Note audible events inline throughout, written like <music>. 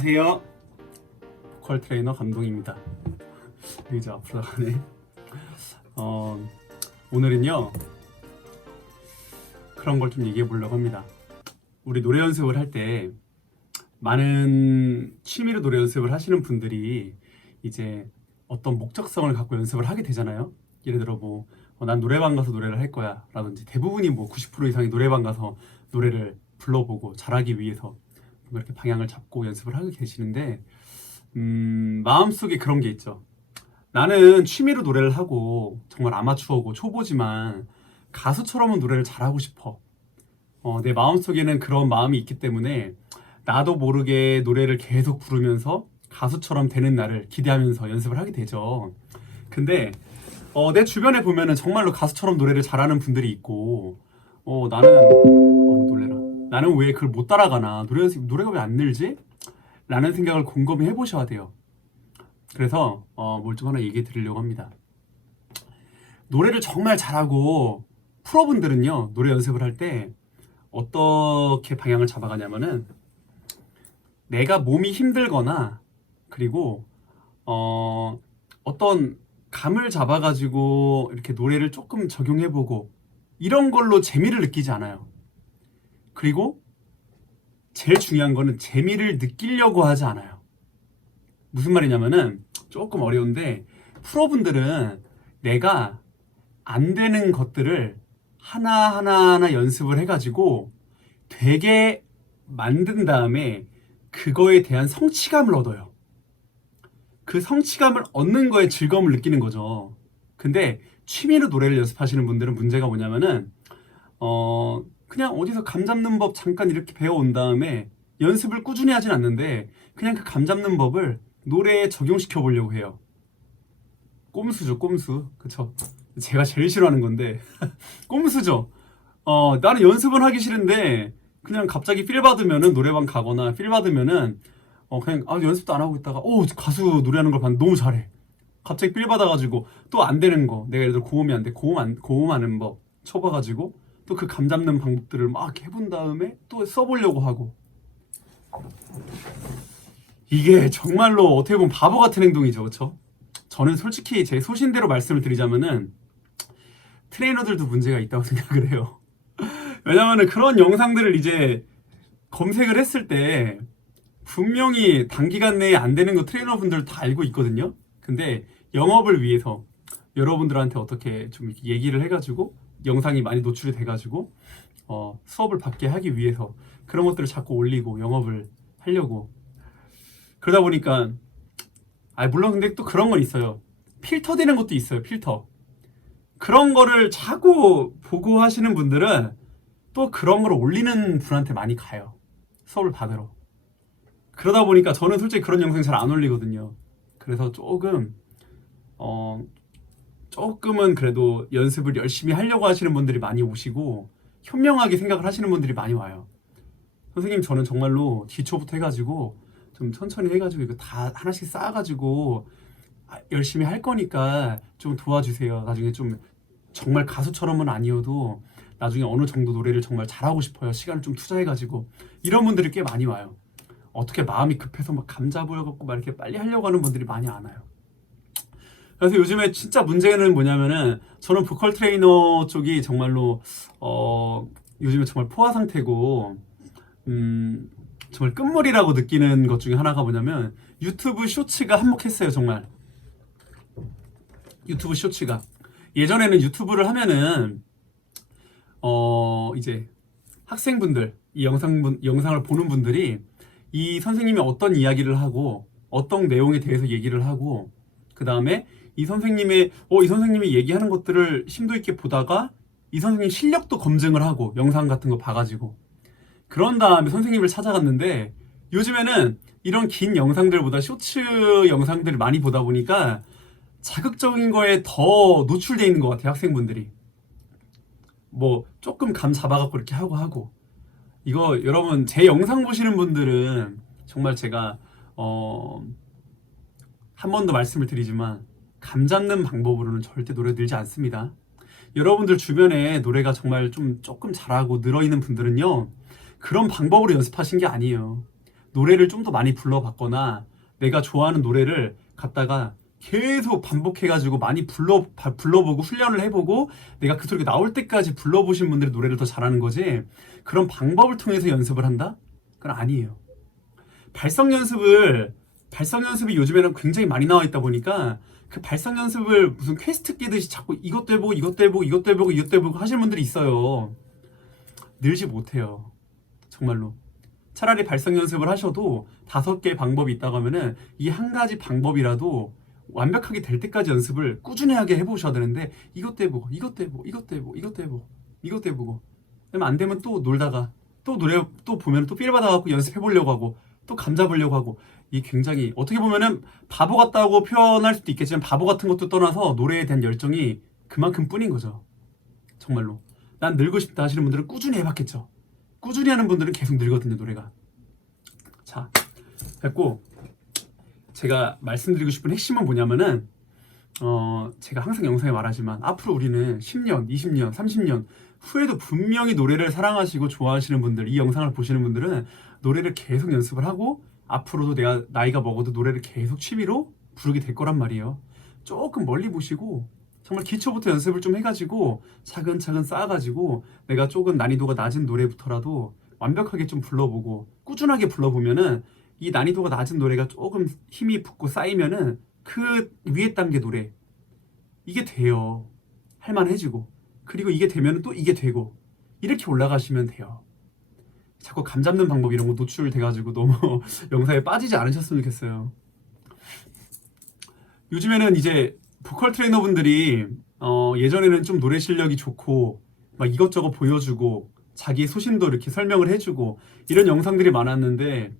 안녕하세요. 보컬 트레이너 감동입니다. <laughs> 이제 앞으로 가네. 어, 오늘은요 그런 걸 좀 얘기해 보려고 합니다. 우리 노래 연습을 할 때 많은 취미로 노래 연습을 하시는 분들이 이제 어떤 목적성을 갖고 연습을 하게 되잖아요. 예를 들어 뭐, 어, 난 노래방 가서 노래를 할 거야 라든지 대부분이 뭐 90% 이상이 노래방 가서 노래를 불러보고 잘하기 위해서 이렇게 방향을 잡고 연습을 하고 계시는데 음, 마음속에 그런 게 있죠. 나는 취미로 노래를 하고 정말 아마추어고 초보지만 가수처럼은 노래를 잘하고 싶어. 어, 내 마음속에는 그런 마음이 있기 때문에 나도 모르게 노래를 계속 부르면서 가수처럼 되는 날을 기대하면서 연습을 하게 되죠. 근데 어, 내 주변에 보면은 정말로 가수처럼 노래를 잘하는 분들이 있고 어, 나는. 나는 왜 그걸 못 따라가나? 노래 노래가 왜 안 늘지? 라는 생각을 곰곰이 해보셔야 돼요. 그래서 어, 뭘좀 하나 얘기해 드리려고 합니다. 노래를 정말 잘하고 프로분들은요 노래 연습을 할 때 어떻게 방향을 잡아가냐면은 내가 몸이 힘들거나 그리고 어, 어떤 감을 잡아가지고 이렇게 노래를 조금 적용해보고 이런 걸로 재미를 느끼지 않아요. 그리고 제일 중요한 거는 재미를 느끼려고 하지 않아요. 무슨 말이냐면은 조금 어려운데 프로분들은 내가 안 되는 것들을 하나하나 하나 연습을 해가지고 되게 만든 다음에 그거에 대한 성취감을 얻어요. 그 성취감을 얻는 거에 즐거움을 느끼는 거죠. 근데 취미로 노래를 연습하시는 분들은 문제가 뭐냐면은 어 그냥 어디서 감 잡는 법 잠깐 이렇게 배워온 다음에 연습을 꾸준히 하진 않는데 그냥 그 감 잡는 법을 노래에 적용시켜 보려고 해요. 꼼수죠, 꼼수. 그쵸? 제가 제일 싫어하는 건데 <laughs> 꼼수죠. 어 나는 연습은 하기 싫은데 그냥 갑자기 필 받으면은 노래방 가거나 필 받으면은 어 그냥 아 연습도 안 하고 있다가 오 가수 노래하는 걸 봤는데 너무 잘해. 갑자기 필 받아가지고 또 안 되는 거 내가 예를 들어 고음이 안 돼 고음 안 고음하는 법 쳐봐가지고 또 그 감 잡는 방법들을 막 해본 다음에 또 써보려고 하고. 이게 정말로 어떻게 보면 바보 같은 행동이죠. 그렇죠? 저는 솔직히 제 소신대로 말씀을 드리자면은 트레이너들도 문제가 있다고 <laughs> 생각을 해요. 왜냐면은 그런 영상들을 이제 검색을 했을 때 분명히 단기간 내에 안 되는 거 트레이너분들 다 알고 있거든요. 근데 영업을 위해서 여러분들한테 어떻게 좀 얘기를 해가지고 영상이 많이 노출이 돼가지고 어, 수업을 받게 하기 위해서 그런 것들을 자꾸 올리고 영업을 하려고. 그러다 보니까 아 물론 근데 또 그런 건 있어요. 필터 되는 것도 있어요 필터. 그런 거를 자꾸 보고 하시는 분들은 또 그런 걸 올리는 분한테 많이 가요 수업을 받으러. 그러다 보니까 저는 솔직히 그런 영상 잘 안 올리거든요. 그래서 조금 어 조금은 그래도 연습을 열심히 하려고 하시는 분들이 많이 오시고 현명하게 생각을 하시는 분들이 많이 와요. 선생님 저는 정말로 기초부터 해가지고 좀 천천히 해가지고 이거 다 하나씩 쌓아가지고 아, 열심히 할 거니까 좀 도와주세요. 나중에 좀 정말 가수처럼은 아니어도 나중에 어느 정도 노래를 정말 잘하고 싶어요. 시간을 좀 투자해가지고 이런 분들이 꽤 많이 와요. 어떻게 마음이 급해서 막 보여갖고 막 이렇게 빨리 하려고 하는 분들이 많이 안 와요. 그래서 요즘에 진짜 문제는 뭐냐면은 저는 보컬 트레이너 쪽이 정말로 어 요즘에 정말 포화 상태고 음 정말 끝물이라고 느끼는 것 중에 하나가 뭐냐면 유튜브 쇼츠가 한몫했어요 정말. 유튜브 쇼츠가. 예전에는 유튜브를 하면은 어 이제 학생분들 이 영상 영상을 보는 분들이 이 선생님이 어떤 이야기를 하고 어떤 내용에 대해서 얘기를 하고 그 다음에 이 선생님의 어 이 선생님이 얘기하는 것들을 심도 있게 보다가 이 선생님 실력도 검증을 하고 영상 같은 거 봐가지고. 그런 다음에 선생님을 찾아갔는데 요즘에는 이런 긴 영상들보다 쇼츠 영상들을 많이 보다 보니까 자극적인 거에 더 노출돼 있는 것 같아요 학생분들이. 뭐 조금 감 잡아갖고 이렇게 하고 하고. 이거 여러분 제 영상 보시는 분들은 정말 제가 어 한 번 더 말씀을 드리지만 감 잡는 방법으로는 절대 노래 늘지 않습니다. 여러분들 주변에 노래가 정말 좀 조금 잘하고 늘어 있는 분들은요. 그런 방법으로 연습하신 게 아니에요. 노래를 좀 더 많이 불러봤거나 내가 좋아하는 노래를 갖다가 계속 반복해가지고 많이 불러 바- 불러보고 훈련을 해보고 내가 그 소리가 나올 때까지 불러보신 분들이 노래를 더 잘하는 거지 그런 방법을 통해서 연습을 한다? 그건 아니에요. 발성 연습을 발성 연습이 요즘에는 굉장히 많이 나와 있다 보니까 그 발성 연습을 무슨 퀘스트 끼듯이 자꾸 이것도 해보고 이것도 해보고 이것도 해보고 이것도 해보고 하시는 분들이 있어요. 늘지 못해요. 정말로. 차라리 발성 연습을 하셔도 다섯 개의 방법이 있다고 하면은 이 한 가지 방법이라도 완벽하게 될 때까지 연습을 꾸준하게 해보셔야 되는데 이것도 해보고 이것도 해보고 이것도 해보고 이것도 해보고 이것도 해보고 그러면 안 되면 또 놀다가 또 노래 또 보면 또삘 받아갖고 연습해 보려고 하고 또 감 잡으려고 하고 이 굉장히 어떻게 보면은 바보 같다고 표현할 수도 있겠지만 바보 같은 것도 떠나서 노래에 대한 열정이 그만큼 뿐인 거죠. 정말로. 난 늙고 싶다 하시는 분들은 꾸준히 해봤겠죠. 꾸준히 하는 분들은 계속 늘거든요 노래가. 자 됐고 제가 말씀드리고 싶은 핵심은 뭐냐면은 어 제가 항상 영상에 말하지만 앞으로 우리는 10년, 20년, 30년 후에도 분명히 노래를 사랑하시고 좋아하시는 분들, 이 영상을 보시는 분들은 노래를 계속 연습을 하고 앞으로도 내가 나이가 먹어도 노래를 계속 취미로 부르게 될 거란 말이에요. 조금 멀리 보시고 정말 기초부터 연습을 좀 해가지고 차근차근 쌓아가지고 내가 조금 난이도가 낮은 노래부터라도 완벽하게 좀 불러보고 꾸준하게 불러보면은 이 난이도가 낮은 노래가 조금 힘이 붙고 쌓이면은 그 위에 단계 노래 이게 돼요. 할만해지고 그리고 이게 되면 또 이게 되고 이렇게 올라가시면 돼요. 자꾸 감 잡는 방법 이런 거 노출돼가지고 너무 <laughs> 영상에 빠지지 않으셨으면 좋겠어요. 요즘에는 이제 보컬 트레이너분들이 어, 예전에는 좀 노래 실력이 좋고 막 이것저것 보여주고 자기의 소신도 이렇게 설명을 해주고 이런 영상들이 많았는데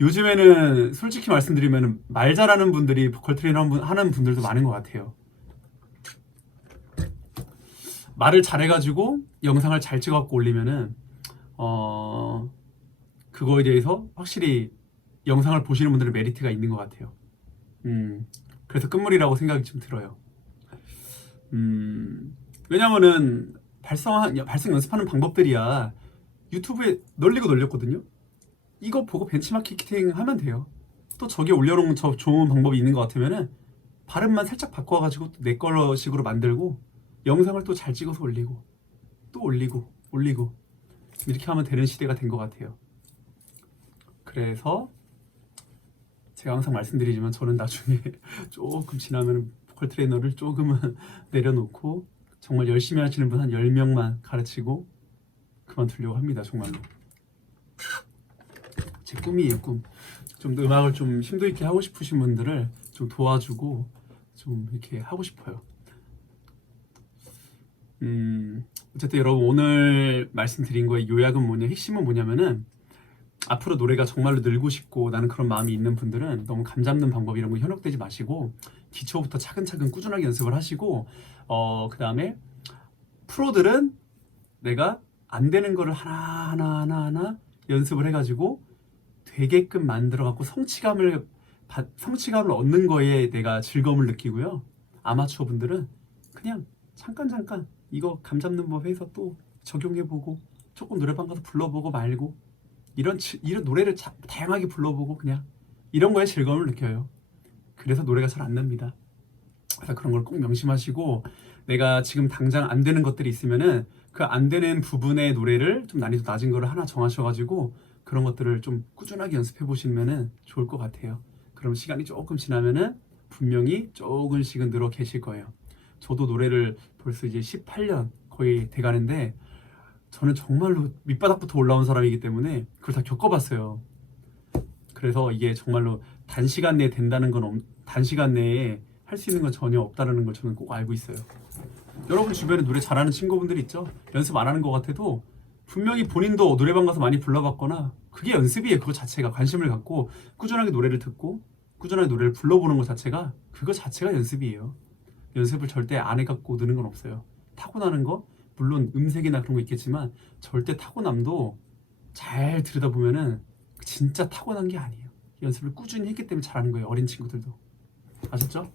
요즘에는 솔직히 말씀드리면 말 잘하는 분들이 보컬 트레이너 하는 분들도 많은 것 같아요. 말을 잘해가지고 영상을 잘 찍어갖고 올리면은 어 그거에 대해서 확실히 영상을 보시는 분들은 메리트가 있는 것 같아요. 음 그래서 끝물이라고 생각이 좀 들어요. 음 왜냐면은 발성 발성 연습하는 방법들이야 유튜브에 널리고 널렸거든요. 이거 보고 벤치마킹 하면 돼요. 또 저기 올려놓은 저 좋은 방법이 있는 것 같으면은 발음만 살짝 바꿔가지고 내 걸로 식으로 만들고 영상을 또 잘 찍어서 올리고 또 올리고 올리고 이렇게 하면 되는 시대가 된 것 같아요. 그래서 제가 항상 말씀드리지만 저는 나중에 <laughs> 조금 지나면 보컬 트레이너를 조금은 <laughs> 내려놓고 정말 열심히 하시는 분 한 10명만 가르치고 그만두려고 합니다. 정말로. 제 꿈이에요, 꿈. 좀더 음악을 좀 심도 있게 하고 싶으신 분들을 좀 도와주고 좀 이렇게 하고 싶어요. 음, 어쨌든 여러분 오늘 말씀드린 거의 요약은 뭐냐, 핵심은 뭐냐면은 앞으로 노래가 정말로 늘고 싶고 나는 그런 마음이 있는 분들은 너무 감 잡는 방법 이런 거 현혹되지 마시고 기초부터 차근차근 꾸준하게 연습을 하시고 어, 그 다음에 프로들은 내가 안 되는 거를 하나 하나 하나 하나 연습을 해가지고 되게끔 만들어 갖고 성취감을 받- 성취감을 얻는 거에 내가 즐거움을 느끼고요. 아마추어 분들은 그냥 잠깐 잠깐 이거 감 잡는 법 해서 또 적용해보고 조금 노래방 가서 불러보고 말고 이런 치- 이런 노래를 자- 다양하게 불러보고 그냥 이런 거에 즐거움을 느껴요. 그래서 노래가 잘 안 납니다. 그래서 그런 걸 꼭 명심하시고 내가 지금 당장 안 되는 것들이 있으면은 그 안 되는 부분의 노래를 좀 난이도 낮은 거를 하나 정하셔가지고 그런 것들을 좀 꾸준하게 연습해 보시면은 좋을 것 같아요. 그럼 시간이 조금 지나면은 분명히 조금씩은 늘어 계실 거예요. 저도 노래를 벌써 이제 18년 거의 돼가는데 저는 정말로 밑바닥부터 올라온 사람이기 때문에 그걸 다 겪어봤어요. 그래서 이게 정말로 단시간 내에 된다는 건 없- 단시간 내에 할 수 있는 건 전혀 없다는 걸 저는 꼭 알고 있어요. 여러분 주변에 노래 잘하는 친구분들 있죠? 연습 안 하는 것 같아도 분명히 본인도 노래방 가서 많이 불러봤거나 그게 연습이에요. 그거 자체가 관심을 갖고 꾸준하게 노래를 듣고 꾸준하게 노래를 불러보는 것 자체가 그거 자체가 연습이에요. 연습을 절대 안 해갖고 느는 건 없어요. 타고나는 거 물론 음색이나 그런 거 있겠지만 절대 타고남도 잘 들여다보면은 진짜 타고난 게 아니에요. 연습을 꾸준히 했기 때문에 잘하는 거예요. 어린 친구들도 아셨죠?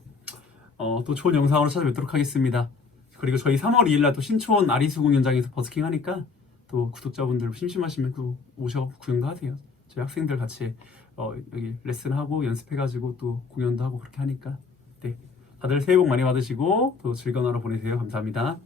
어, 또 좋은 영상으로 찾아뵙도록 하겠습니다. 그리고 저희 3월 2일 날 또 신촌 아리수 공연장에서 버스킹 하니까 또 구독자분들 심심하시면 또 오셔 구경도 하세요. 저희 학생들 같이 어, 여기 레슨하고 연습해가지고 또 공연도 하고 그렇게 하니까 네 다들 새해 복 많이 받으시고 또 즐거운 하루 보내세요 감사합니다.